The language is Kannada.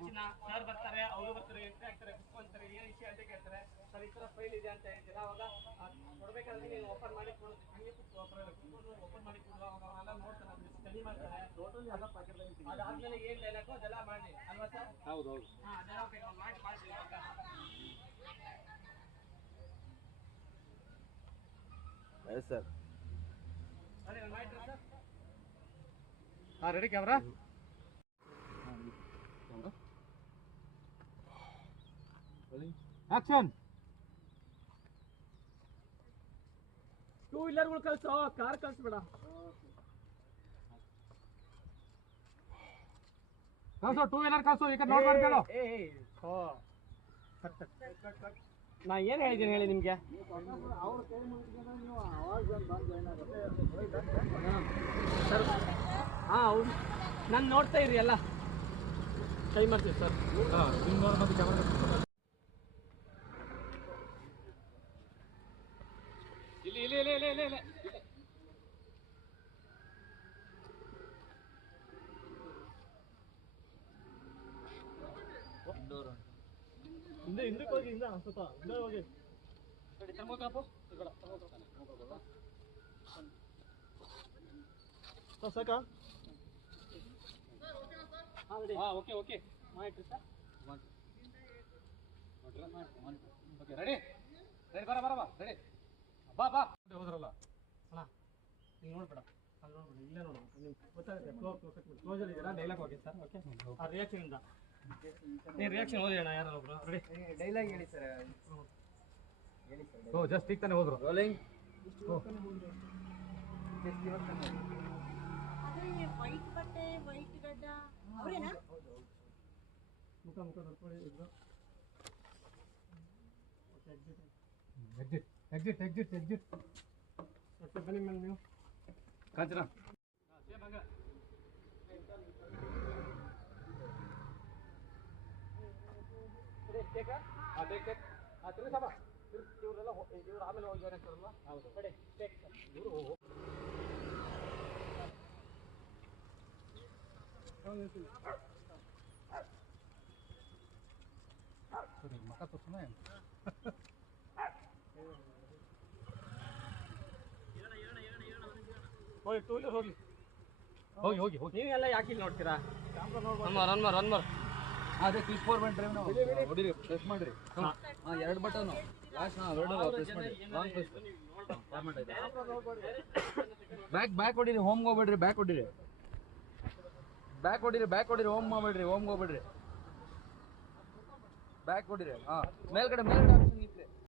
ತಕ್ಷಣ ಸರ್ ಬರ್ತಾರೆ, ಅವರು ಬರ್ತಾರೆ, ಎಂಟ್ರಿ ಆಗ್ತಾರೆ, ಕುತ್ಕೊಂತಾರೆ, ಏನು ವಿಷಯ ಅಂತ ಕೇಳ್ತಾರೆ. ಸರ್ ಈ ಥರ ಫೈಲ್ ಇದೆ ಅಂತ ಹೇಳ್ತೀರಾ, ಅವಾಗ ಕೊಡ್ಬೇಕಾದ್ರೆ ನೀವು ಓಪನ್ ಮಾಡಿ ಕೊಡು, ಹಂಗೆ ಕುತ್ಕೊಂಡು ಓಪನ್ ಮಾಡಿ ಕೊಡುವ, ಅವಾಗ ಅವರೆಲ್ಲ ನೋಡ್ತಾರೆ, ಅದನ್ನ ಸ್ಟಡಿ ಮಾಡ್ತಾರೆ. ಅದಾದ್ಮೇಲೆ ಏನು ಡೈಲಾಗೋ ಅದೆಲ್ಲ ಮಾಡಿ ಅಲ್ವಾ ಸರ್? ಹೌದು. ಹಾಂ, ಅದೆಲ್ಲ ಮಾಡ್ತೀವಿ. ಸರ್ ಅದೇ ಮಾಡಿದ್ರಾ ಸರ್? ಹಾಂ, ರೆಡಿ ಕ್ಯಾಮ್ರಾ? ಆಕ್ಷನ್. 2 ವೀಲರ್ಗಳು ಕಳ್ಸೋ, ಕಾರ್ ಕಳ್ಸ್ಬೇಡ. ಕಳ್ಸೋ, 2 ವೀಲರ್ ಕಳ್ಸೋ. ಈಗ ನೋಡ್ ಮಾಡ್ಕೊಳ್ಳೋ. ನಾ ಏನು ಹೇಳಿದ್ದೀನಿ ಹೇಳಿ ನಿಮಗೆ? ಸರ್ ಹಾಂ ಹೌದು, ನಾನು ನೋಡ್ತಾ ಇರಿ ಎಲ್ಲ ಕೈ ಮಾಡ್ತೀವಿ ಸರ್. ಹಾಂ, ನಿಮ್ಮ ನೋಡಿ ಮತ್ತೆ ಕ್ಯಾಮ್ರಾ ಇಲ್ಲಿ ಇಲ್ಲಿ ಇಲ್ಲಿ ಇಲ್ಲಿ ಇಲ್ಲಿ ಹಿಂದಕ್ಕೆ ಹೋಗಿ, ಸ್ವಲ್ಪ ಹಿಂದೆ ಹೋಗಿ. ಸಾಕಾ? ಹಾಂ, ಓಕೆ ಓಕೆ ಮಾಡಿರಿ ಸರ್. ಓಕೆ, ರೆಡಿ ರೆಡಿ, ಬರ ರೆಡಿ, ಬಾ ಹೋದ್ರಲ್ಲ ಅಣ್ಣ ನೀವು ನೋಡ್ಬೇಡ, ಅಲ್ಲಿ ನೋಡ್ಬೇಡ, ಇಲ್ಲೇ ನೋಡು, ನಿಮ್ಗೆ ಗೊತ್ತಾಗುತ್ತೆ. ಕ್ಲೋಸಲ್ಲಿ ಇದ್ದೀರಾ, ಡೈಲಾಗ್ ಹೋಗಿ ಸರ್. ಓಕೆ, ಆ ರಿಯಾಕ್ಷನಿಂದ ನೀವು ರಿಯಾಕ್ಷನ್ ಓದಿ ಅಣ್ಣ, ಯಾರು ಒಬ್ರು ರೆಡಿ ಡೈಲಾಗ್ ಹೇಳಿ ಸರ್. ಹೇಳಿ ಸರ್. ಓ, ಜಸ್ಟ್ ಈಗ ತಾನೇ ಹೋದ್ರು. ರೋಲಿಂಗ್. ವೈಟ್ ಬಟ್ಟೆ, ವೈಟ್ ಗಡ್ಡ ಅವರೇನಾ? ಮುಖ ನೋಡ್ಕೊಳ್ಳಿ ಇದ್ರು. ಎಕ್ಸಿಟ್ ಮತ್ತೆ ಬನ್ನಿ ಮೇಲೆ ನೀವು ಕಾಂಚನ. ಇವರೆಲ್ಲ ಇವ್ರು ಆಮೇಲೆ ಹೋಗಿದ್ದಾರೆ ಅಂತಾರಲ್ಲ. ಹೌದು, ಕಡೆ ಇವರು ಮಕ್ಕ ತೋರ್ಸೋಣ. ಹೋಗಿ, 2 ವೀಲರ್ ಹೋಗಿ ಹೋಗಿ ನೀವೆಲ್ಲ ಯಾಕೆ ಇಲ್ಲಿ ನೋಡ್ತೀರಾ? ರನ್ ಮಾರ್. ಅದೇ ಕ್ಲಿಕ್ ಫಾರ್ವರ್ಡ್ ಡ್ರೈವ್ ನಾವು ಹೊಡಿರಿ, ಪ್ರೆಸ್ ಮಾಡಿರಿ. ಹಾಂ, 2 ಬಟನ್ ಲಾಸ್ಟ್. ಹಾಂ, 2 ಪ್ರೆಸ್ ಮಾಡಿ. ಲಾಂಗ್ ಪ್ರೆಸ್ ಫಾರ್ಮೆಟ್ ಆಯ್ತು. ಬ್ಯಾಕ್ ಹೊಡಿರಿ, ಹೋಮ್ಗೆ ಹೋಗ್ಬೇಡ್ರಿ. ಬ್ಯಾಕ್ ಹೊಡಿರಿ, ಹೋಮ್ ಮಾಡಬೇಡ್ರಿ. ಹೋಗ್ಬೇಡ್ರಿ, ಬ್ಯಾಕ್ ಹೊಡಿರಿ. ಹಾಂ, ಮೇಲ್ಗಡೆ ಆಪ್ಷನ್ ಇತ್ತು.